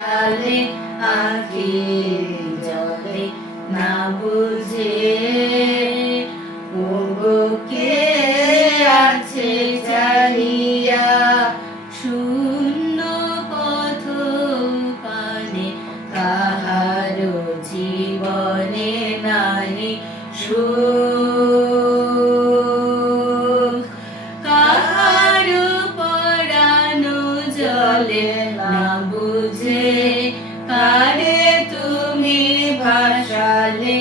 আলে আখি জলে না বুঝে ওগো কে আছে চাহিয়া শূন্য পথ পানে কাহারো জীবনে নাহি সুখ কাহারো পরানো জলে না বুঝে কারে তুমি ভাসালে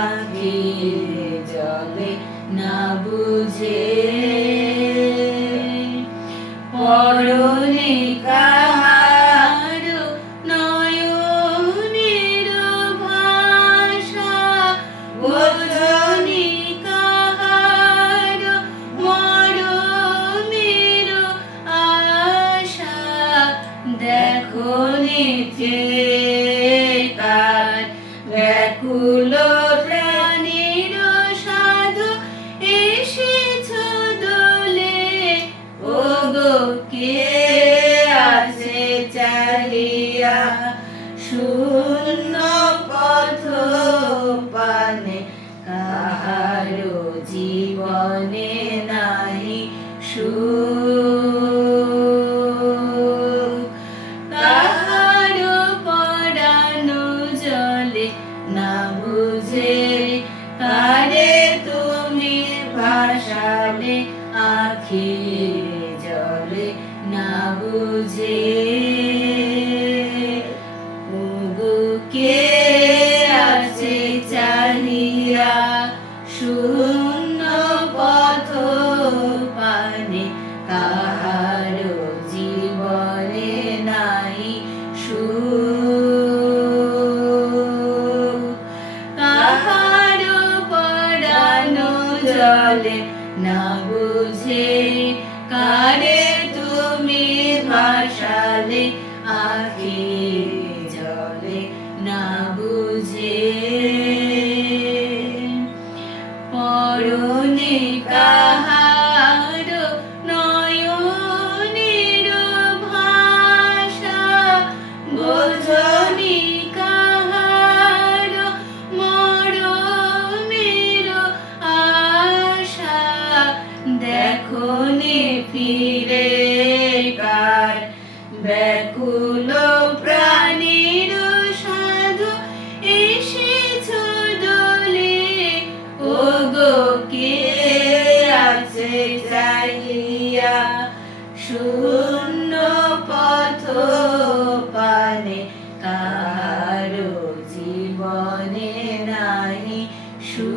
আগে জলে না বুঝে পরনে কাহার নয়নের ভাষা বোঝনি কাহার মরণের আশা দেখো নিচে কার ব্যাকুল প্রাণীর সাধু এসেছ দোলে ওগো কে আছে চাহিয়া শূন্য পথ পানে কাহারো জীবনে নাহি সুখ কাহারো পরানো জলে না বুঝে কারে তুমি ভাসালে আখি জলে না বুঝে ওগো কে আছে চাহিয়া শূন্য পথ পানে কাহারো জীবনে নাই সুখ কাহারো পরানো জলে না বুঝে কারে তুমি ভাসালে আখি জলে না বুঝে পরনে কাহার নয়নের ভাষা বোঝনি কাহার মরণের আশা দেখো নে ফিরে কার ব্যাকুল প্রাণীর সাধু এসেছ দোলে ওগো কে আছে চাহিয়া শূন্য পথ পানে কাহারো জীবনে নাহি সুখ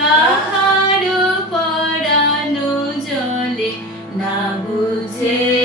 কাহারো পরানো জলে না বুঝে